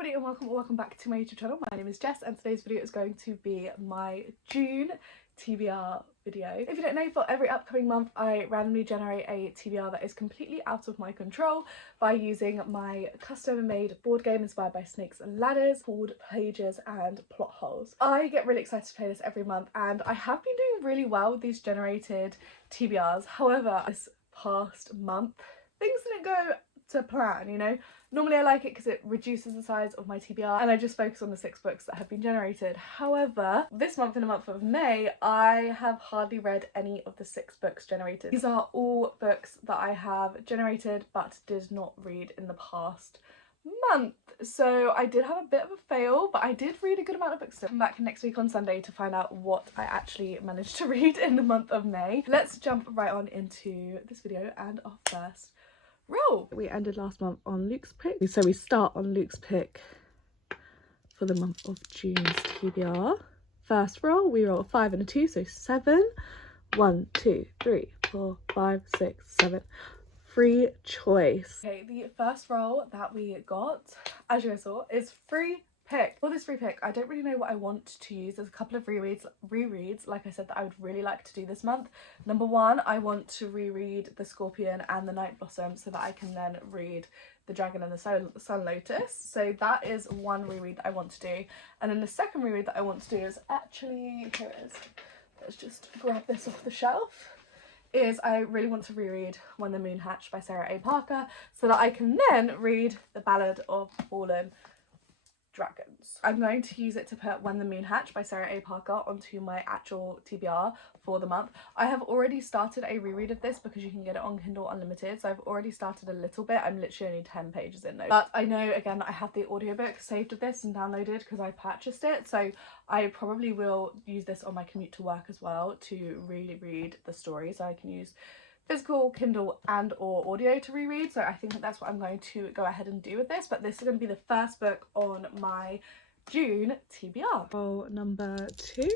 everybody and welcome back to my YouTube channel. My name is Jess and today's video is going to be my June TBR video. If you don't know, for every upcoming month I randomly generate a TBR that is completely out of my control by using my custom made board game inspired by snakes and ladders called Pages and Plot Holes. I get really excited to play this every month and I have been doing really well with these generated TBRs. However, this past month things didn't go to plan, you know. Normally I like it because it reduces the size of my TBR and I just focus on the 6 books that have been generated. However, this month, in the month of May, I have hardly read any of the 6 books generated. These are all books that I have generated but did not read in the past month. So I did have a bit of a fail, but I did read a good amount of books. I'm back next week on Sunday to find out what I actually managed to read in the month of May. Let's jump right on into this video and our first roll. We ended last month on Luke's pick, so we start on Luke's pick for the month of June's TBR. First roll, we roll a 5 and a 2, so 7. 1, 2, 3, 4, 5, 6, 7. Free choice. Okay, the first roll that we got, as you guys saw, is free pick. For this free pick, I don't really know what I want to use. There's a couple of rereads, like I said, that I would really like to do this month. Number one, I want to reread The Scorpion and The Night Blossom so that I can then read The Dragon and the Sun Lotus. So that is one reread that I want to do. And then the second reread that I want to do is actually, here it is. Let's just grab this off the shelf. Is I really want to reread When the Moon Hatched by Sarah A. Parker so that I can then read The Ballad of Fallen Dragons. I'm going to use it to put When the Moon Hatched by Sarah A. Parker onto my actual TBR for the month. I have already started a reread of this because you can get it on Kindle Unlimited, so I've already started a little bit. I'm literally only 10 pages in though. But I know, again, I have the audiobook saved of this and downloaded because I purchased it, so I probably will use this on my commute to work as well to really read the story, so I can use physical, Kindle and or audio to reread. So I think that's what I'm going to go ahead and do with this, but this is going to be the first book on my June TBR. Roll number 2.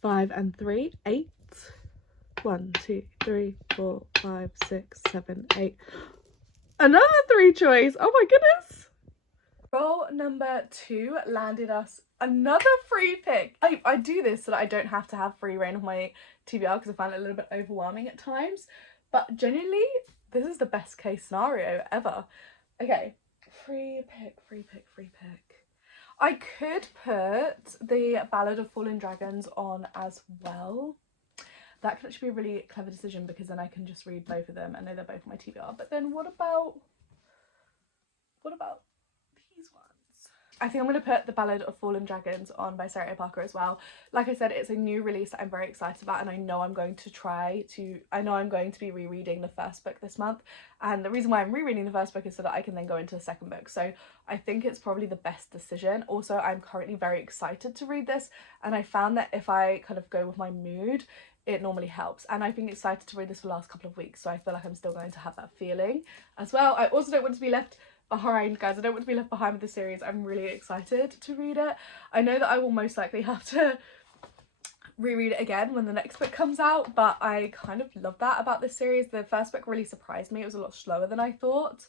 5 and 3, 8. 1, 2, 3, 4, 5, 6, 7, 8. Another 3 choice. Oh my goodness. Roll number 2 landed us another free pick. I do this so that I don't have to have free reign of my TBR because I find it a little bit overwhelming at times, but genuinely this is the best case scenario ever. Okay, free pick. I could put The Ballad of Fallen Dragons on as well. That could actually be a really clever decision because then I can just read both of them. I know they're both my TBR, but then what about these ones? I think I'm going to put The Ballad of Fallen Dragons on by Sarah A. Parker as well. Like I said, it's a new release that I'm very excited about, and I know I'm going to be rereading the first book this month, and the reason why I'm rereading the first book is so that I can then go into the second book, so I think it's probably the best decision. Also, I'm currently very excited to read this, and I found that if I kind of go with my mood, it normally helps, and I've been excited to read this for the last couple of weeks, so I feel like I'm still going to have that feeling as well. I also don't want to be left behind, guys. I don't want to be left behind with the series. I'm really excited to read it. I know that I will most likely have to reread it again when the next book comes out, but I kind of love that about this series. The first book really surprised me. It was a lot slower than I thought.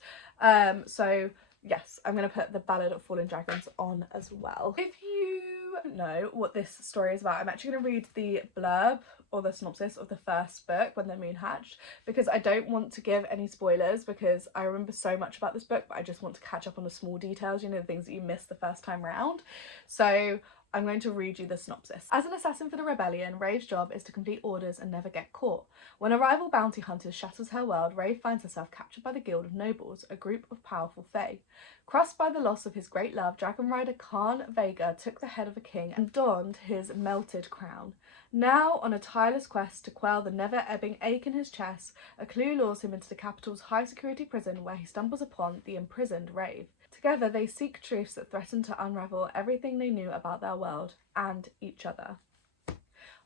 So yes, I'm going to put The Ballad of Fallen Dragons on as well. If you don't know what this story is about, I'm actually going to read the blurb or the synopsis of the first book, When the Moon Hatched, because I don't want to give any spoilers because I remember so much about this book, but I just want to catch up on the small details, you know, the things that you missed the first time round. So I'm going to read you the synopsis. As an assassin for the rebellion, Rave's job is to complete orders and never get caught. When a rival bounty hunter shatters her world, Rave finds herself captured by the Guild of Nobles, a group of powerful fae. Crushed by the loss of his great love, dragon rider Khan Vega took the head of a king and donned his melted crown. Now, on a tireless quest to quell the never-ebbing ache in his chest, a clue lures him into the capital's high-security prison where he stumbles upon the imprisoned Rave. Together, they seek truths that threaten to unravel everything they knew about their world and each other.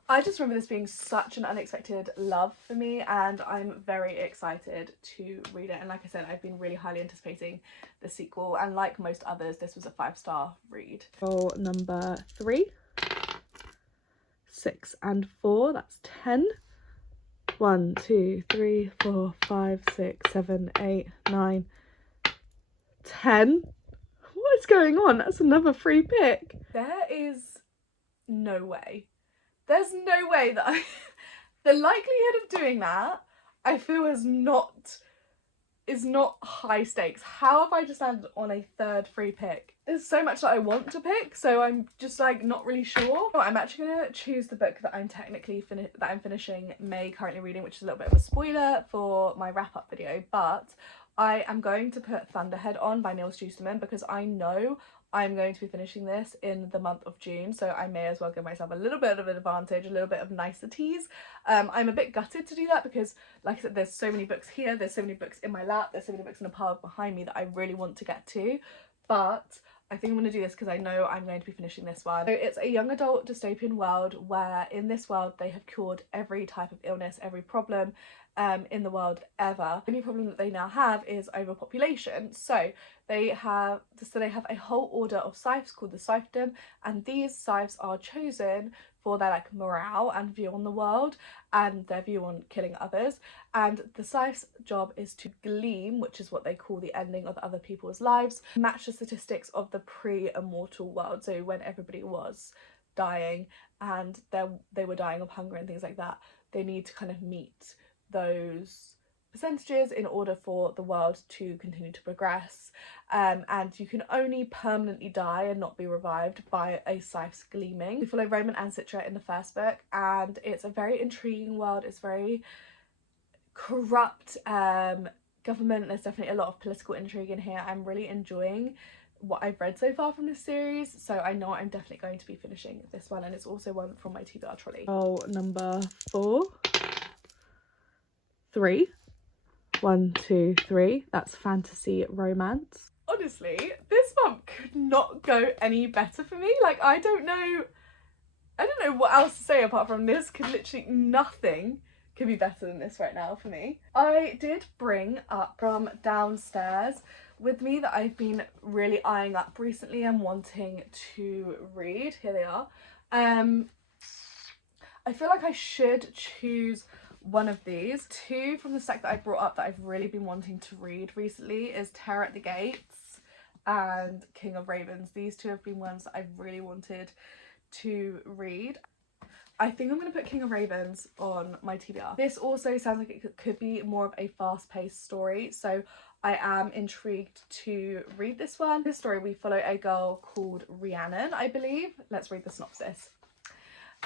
I just remember this being such an unexpected love for me, and I'm very excited to read it. And like I said, I've been really highly anticipating the sequel, and like most others, this was a 5-star read. Roll number 3. 6 and 4, that's 10. 1, 2, 3, 4, 5, 6, 7, 8, 9, 10. What is going on? That's another free pick. There is no way. There's no way that the likelihood of doing that, I feel, is not high stakes. How have I just landed on a third free pick? There's so much that I want to pick, so I'm just like not really sure. I'm actually gonna choose the book that I'm finishing, currently reading, which is a little bit of a spoiler for my wrap-up video, but I am going to put Thunderhead on by Neil Schusterman because I know I'm going to be finishing this in the month of June, so I may as well give myself a little bit of an advantage, a little bit of niceties. I'm a bit gutted to do that because, like I said, there's so many books here, there's so many books in my lap, there's so many books in a pile behind me that I really want to get to, but I think I'm going to do this because I know I'm going to be finishing this one. So it's a young adult dystopian world where in this world they have cured every type of illness, every problem in the world ever. The only problem that they now have is overpopulation. So they have a whole order of scythes called the Scythedom, and these scythes are chosen for their like morale and view on the world and their view on killing others, and the scythe's job is to gleam, which is what they call the ending of other people's lives, match the statistics of the pre-immortal world, so when everybody was dying and they were dying of hunger and things like that, they need to kind of meet those percentages in order for the world to continue to progress, and you can only permanently die and not be revived by a scythe's gleaming. We follow Roman and Citra in the first book, and it's a very intriguing world. It's very corrupt government. There's definitely a lot of political intrigue in here. I'm really enjoying what I've read so far from this series, so I know I'm definitely going to be finishing this one, and it's also one from my TBR trolley. Oh, number 4, 3. 1, 2, 3. That's fantasy romance. Honestly, this month could not go any better for me. Like, I don't know what else to say apart from this. Nothing could be better than this right now for me. I did bring up from downstairs with me that I've been really eyeing up recently and wanting to read. Here they are. I feel like I should choose one of these. 2 from the stack that I brought up that I've really been wanting to read recently is Terror at the Gates and King of Ravens. These 2 have been ones that I've really wanted to read. I think I'm going to put King of Ravens on my TBR. This also sounds like it could be more of a fast-paced story, so I am intrigued to read this one. This story, we follow a girl called Rhiannon, I believe. Let's read the synopsis.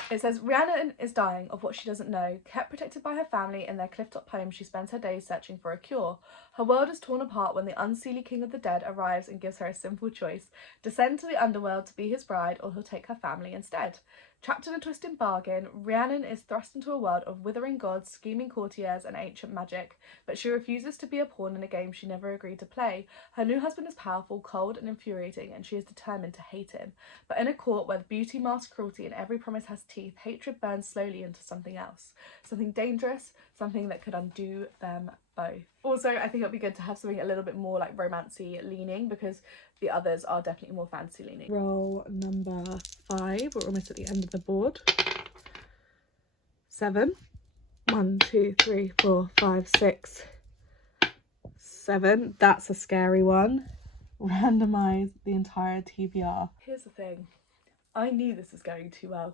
It says, Rhiannon is dying of what she doesn't know. Kept protected by her family in their clifftop home, she spends her days searching for a cure. Her world is torn apart when the unseelie king of the dead arrives and gives her a simple choice: descend to the underworld to be his bride, or he'll take her family instead. Trapped in a twisted bargain, Rhiannon is thrust into a world of withering gods, scheming courtiers and ancient magic, but she refuses to be a pawn in a game she never agreed to play. Her new husband is powerful, cold and infuriating, and she is determined to hate him. But in a court where beauty masks cruelty and every promise has teeth, hatred burns slowly into something else. Something dangerous, something that could undo them both. Also, I think it'd be good to have something a little bit more like romancy leaning, because the others are definitely more fantasy leaning. Roll number 5. We're almost at the end of the board. 7. 1, 2, 3, 4, 5, 6, 7. That's a scary one. Randomize the entire TBR. Here's the thing. I knew this was going too well.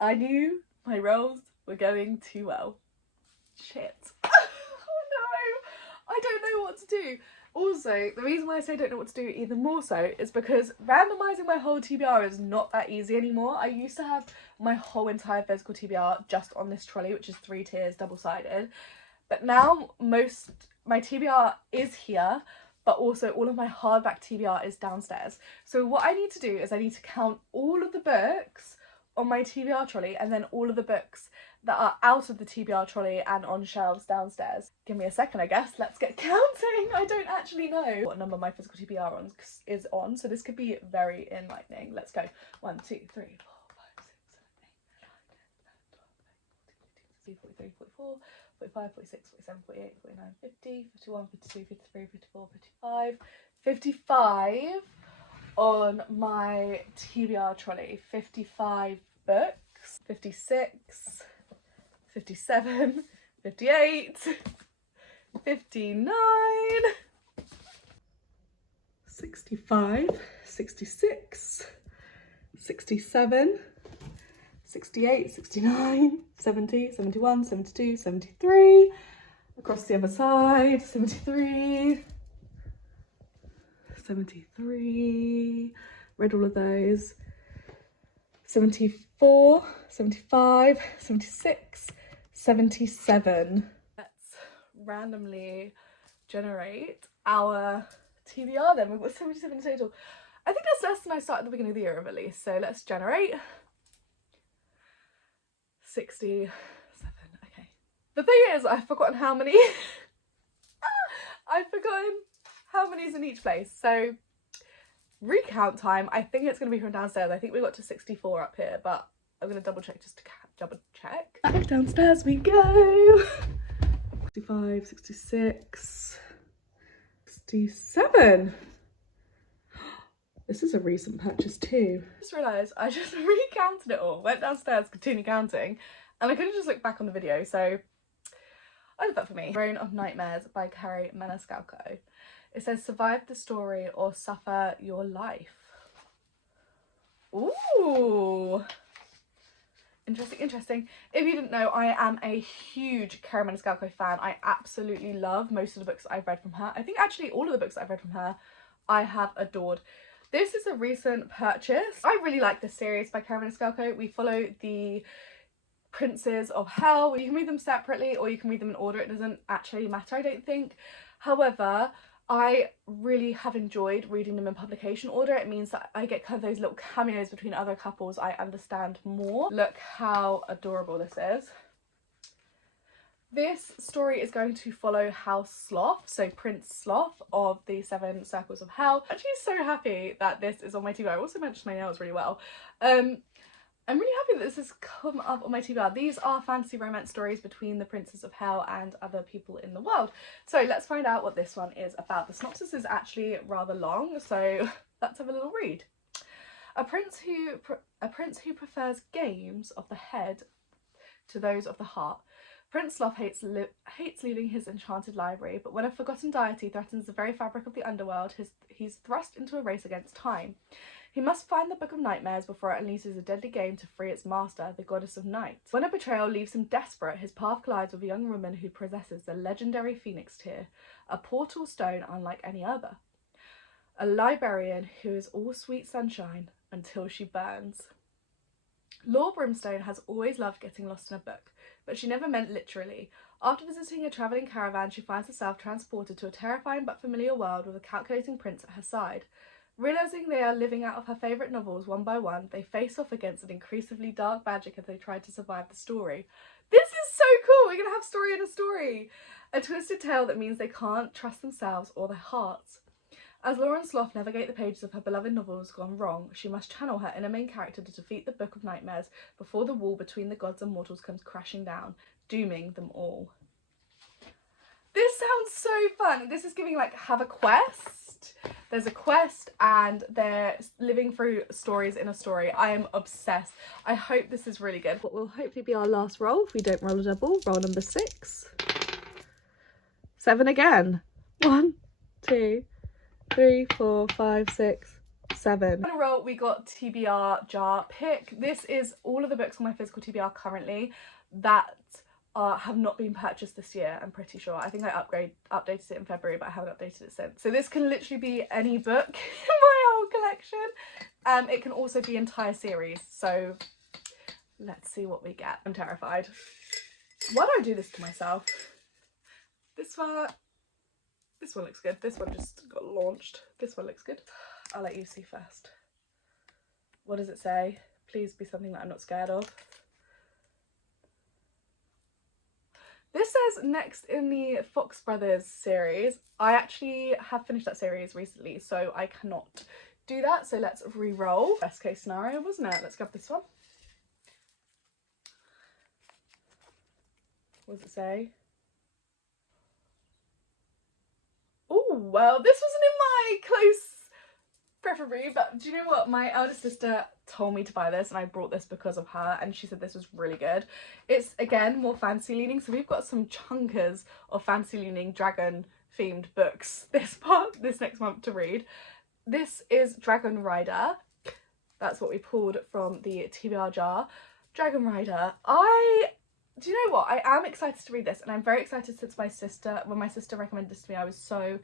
I knew my rolls were going too well. Shit. Oh no! I don't know what to do. Also, the reason why I say I don't know what to do even more so is because randomising my whole TBR is not that easy anymore. I used to have my whole entire physical TBR just on this trolley, which is 3 tiers, double-sided. But now my TBR is here, but also all of my hardback TBR is downstairs. So what I need to do is I need to count all of the books on my TBR trolley and then all of the books that are out of the TBR trolley and on shelves downstairs. Give me a second, I guess. Let's get counting. I don't actually know what number my physical TBR is on, so this could be very enlightening. Let's go. 1, 2, 3, 4, 5, 6, 7, 8, 9, 10, 11, 12, 13, 14, 15, 16, 17, 18, 44, 45, 46, 47, 48, 49, 50, 51, 52, 53, 54, 55. 55 on my TBR trolley. 55 books. 56. 57, 58, 59, 65, 66, 67, 68, 69, 70, 71, 72, 73, across the other side, 73, 73, read all of those, 74, 75, 76, 77. Let's randomly generate our TBR then. We've got 77 total. I think that's less than I started at the beginning of the year of, at least. So let's generate 67. Okay. The thing is, I've forgotten how many. I've forgotten how many's in each place. So recount time, I think it's going to be from downstairs. I think we got to 64 up here, but I'm going to double check just to double check. Back downstairs we go. 65, 66, 67. This is a recent purchase too. I just realised I just recounted it all, went downstairs, continued counting, and I could have just looked back on the video, so I did that for me. Throne of Nightmares by Carrie Maniscalco. It says, survive the story or suffer your life. Ooh. Interesting, interesting. If you didn't know, I am a huge Carrie Maniscalco fan. I absolutely love most of the books I've read from her. I think actually all of the books I've read from her, I have adored. This is a recent purchase. I really like this series by Carrie Maniscalco. We follow the Princes of Hell. You can read them separately or you can read them in order. It doesn't actually matter, I don't think. However, I really have enjoyed reading them in publication order. It means that I get kind of those little cameos between other couples I understand more. Look how adorable this is. This story is going to follow House Sloth, so Prince Sloth of the Seven Circles of Hell. I'm actually so happy that this is on my TV. I also mentioned my nails really well. I'm really happy that this has come up on my TBR. These are fantasy romance stories between the Princes of Hell and other people in the world. So let's find out what this one is about. The synopsis is actually rather long, so let's have a little read. A prince who prefers games of the head to those of the heart. Prince Sloth hates leaving his enchanted library, but when a forgotten deity threatens the very fabric of the underworld, he's thrust into a race against time. He must find the Book of Nightmares before it unleashes a deadly game to free its master, the Goddess of Night. When a betrayal leaves him desperate, his path collides with a young woman who possesses the legendary Phoenix Tear, a portal stone unlike any other. A librarian who is all sweet sunshine until she burns. Laura Brimstone has always loved getting lost in a book, but she never meant literally. After visiting a travelling caravan, she finds herself transported to a terrifying but familiar world with a calculating prince at her side. Realising they are living out of her favourite novels one by one, they face off against an increasingly dark magic as they try to survive the story. This is so cool! We're going to have story in a story! A twisted tale that means they can't trust themselves or their hearts. As Laura and Sloth navigate the pages of her beloved novels gone wrong, she must channel her inner main character to defeat the Book of Nightmares before the wall between the gods and mortals comes crashing down, dooming them all. This sounds so fun! This is giving like, have a quest. There's a quest and they're living through stories in a story. I am obsessed. I hope this is really good. What will hopefully be our last roll if we don't roll a double. Roll number 6. 7 again. 1, 2, 3, 4, 5, 6, 7. On a roll, we got TBR jar pick. This is all of the books on my physical TBR currently that have not been purchased this year, I'm pretty sure. I think I updated it in February, but I haven't updated it since. So this can literally be any book in my whole collection. It can also be entire series. So let's see what we get. I'm terrified. Why do I do this to myself? This one looks good. This one just got launched. This one looks good. I'll let you see first. What does it say? Please be something that I'm not scared of. This says next in the Fox Brothers series. I actually have finished that series recently, so I cannot do that. So let's re-roll. Best case scenario, wasn't it? Let's grab this one. What does it say? Oh, well, this wasn't in my close preferably, but do you know what? My eldest sister told me to buy this and I brought this because of her, and she said this was really good. It's, again, more fantasy leaning, so we've got some chunkers of fantasy leaning dragon themed books this next month to read. This is Dragon Rider. That's what we pulled from the TBR jar. Dragon Rider. Do you know what? I am excited to read this, and I'm very excited since when my sister recommended this to me, I was so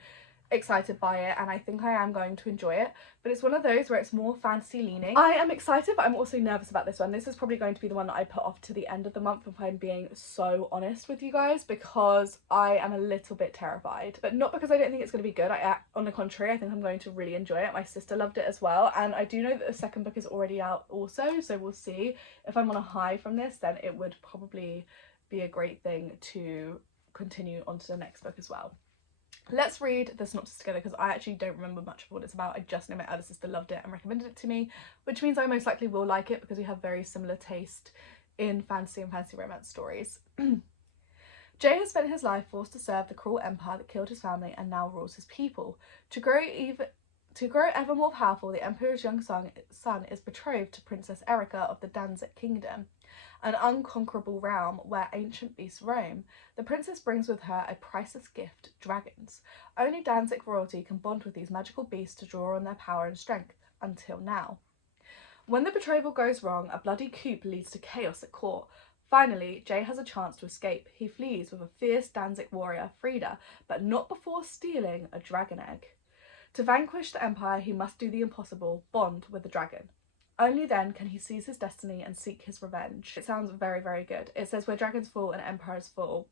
excited by it, and I think I am going to enjoy it. But it's one of those where it's more fantasy leaning. I am excited, but I'm also nervous about this one. This is probably going to be the one that I put off to the end of the month, if I'm being so honest with you guys, because I am a little bit terrified. But not because I don't think it's going to be good. On the contrary, I think I'm going to really enjoy it. My sister loved it as well, and I do know that the second book is already out also, so we'll see. If I'm on a high from this, then it would probably be a great thing to continue on to the next book as well. Let's read the synopsis together, because I actually don't remember much of what it's about. I just know my elder sister loved it and recommended it to me, which means I most likely will like it because we have very similar taste in fantasy and fantasy romance stories. Jay has spent his life forced to serve the cruel empire that killed his family and now rules his people. To grow ever more powerful, the emperor's young son is betrothed to Princess Erica of the Danzig Kingdom, an unconquerable realm where ancient beasts roam. The princess brings with her a priceless gift, dragons. Only Danzig royalty can bond with these magical beasts to draw on their power and strength, until now. When the betrothal goes wrong, a bloody coup leads to chaos at court. Finally, Jay has a chance to escape. He flees with a fierce Danzig warrior, Frida, but not before stealing a dragon egg. To vanquish the empire, he must do the impossible, bond with the dragon. Only then can he seize his destiny and seek his revenge. It sounds very, very good. It says, where dragons fall and empires fall.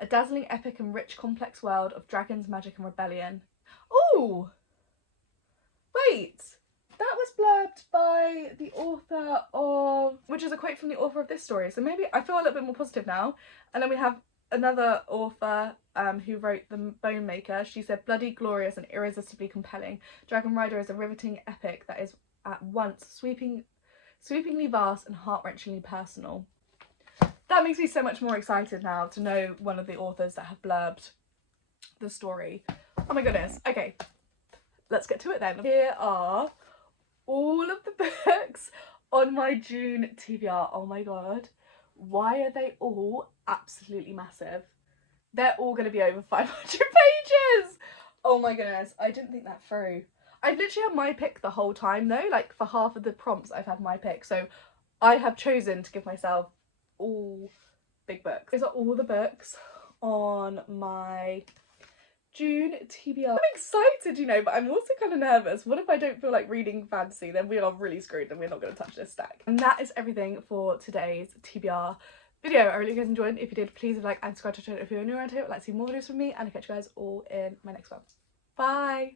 A dazzling, epic and rich complex world of dragons, magic and rebellion. Ooh! Wait! That was blurbed by the author of... which is a quote from the author of this story. So maybe I feel a little bit more positive now. And then we have another author who wrote The Bone Maker. She said, bloody, glorious and irresistibly compelling. Dragon Rider is a riveting epic that is at once sweepingly vast and heart-wrenchingly personal. That makes me so much more excited now to know one of the authors that have blurbed the story. Oh my goodness. Okay, let's get to it then. Here are all of the books on my June TBR. Oh my god, why are they all absolutely massive? They're all going to be over 500 pages. Oh my goodness, I didn't think that through. I've literally had my pick the whole time though, like for half of the prompts I've had my pick, so I have chosen to give myself all big books. These are all the books on my June TBR. I'm excited, you know, but I'm also kind of nervous. What if I don't feel like reading fantasy? Then we are really screwed and we're not going to touch this stack. And that is everything for today's TBR video. I really hope you guys enjoyed. If you did, please like and subscribe to the channel if you're new around here. I'd like to see more videos from me, and I'll catch you guys all in my next one. Bye!